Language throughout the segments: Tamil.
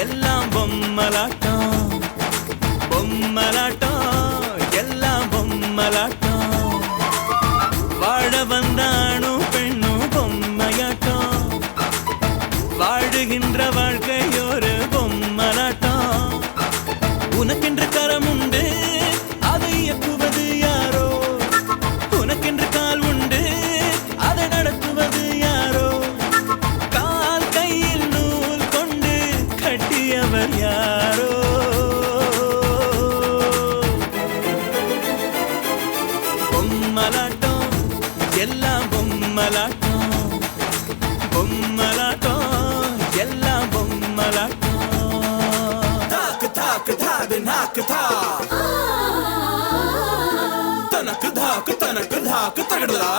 எல்லாம் பொம்மலாட்டம் பொம்மலாட்டம் எல்லாம் பொம்மலாட்டம் வாழ வந்தானும் பெண்ணும் பொம்மையாட்டம் வாழுகின்ற வாழ்க்கை ஒரு பொம்மலாட்டம் உனக்கென்று கரம் உண்டு அதை இயக்குவது யாரோ உனக்கென்று கால் உண்டு அதை நடத்துவது யாரோ கால் கையில் நூல் கொண்டு கட்டியவர் யாரோ பொம்மலாட்டம் எல்லாம் பொம்மலாட்டம் பொம்மலாட்டம் எல்லாம் பொம்மலாட்டம் தாக்கு தாக்கு தாது நாக்கு தா தனக்கு தாக்கு தகடலா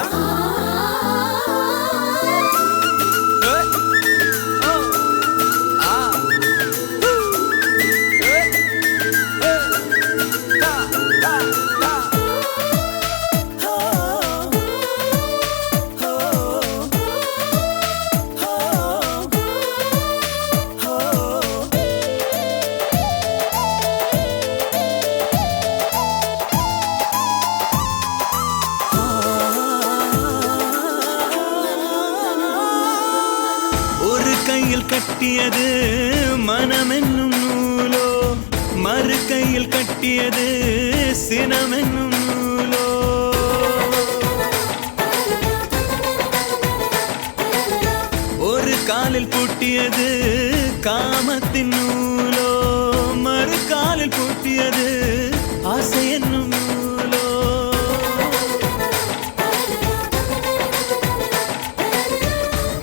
கையில் கட்டியது மனம் என்னும் நூலோ மறு கையில் கட்டியது சினம் என்னும் நூலோ ஒரு காலில் பூட்டியது காமத்தின் நூலோ மறு காலில் பூட்டியது ஆசை என்னும் நூலோ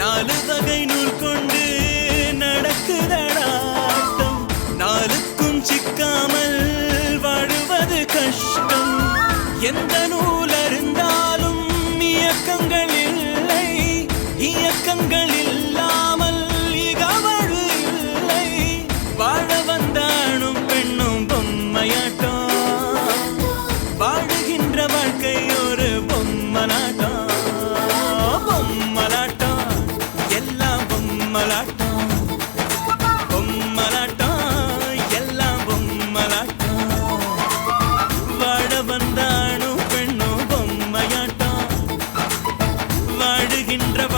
நாலு வகை நூல் கொண்டு நடக்குதடாட்டம் நாளுக்கும் சிக்காமல் வாழுவது கஷ்டம் எந்த நூல் அறிந்தாலும் இயக்கங்கள் இல்லை இயக்கங்கள் இல்லாமல் இகவழு இல்லை வாழ வந்தானும் பெண்ணும் பொம்மையாட்டம் வாழுகின்ற வாழ்க்கை ஒரு பொம்மலாட்டம் பொம்மலாட்டம் எல்லாம் பொம்மலாட்டம் பொம்மலாட்டம் எல்லாம் பொம்மலாட்டம் வாழ வந்தானும் பெண்ணும் பொம்மையாட்டம் வாழுகின்ற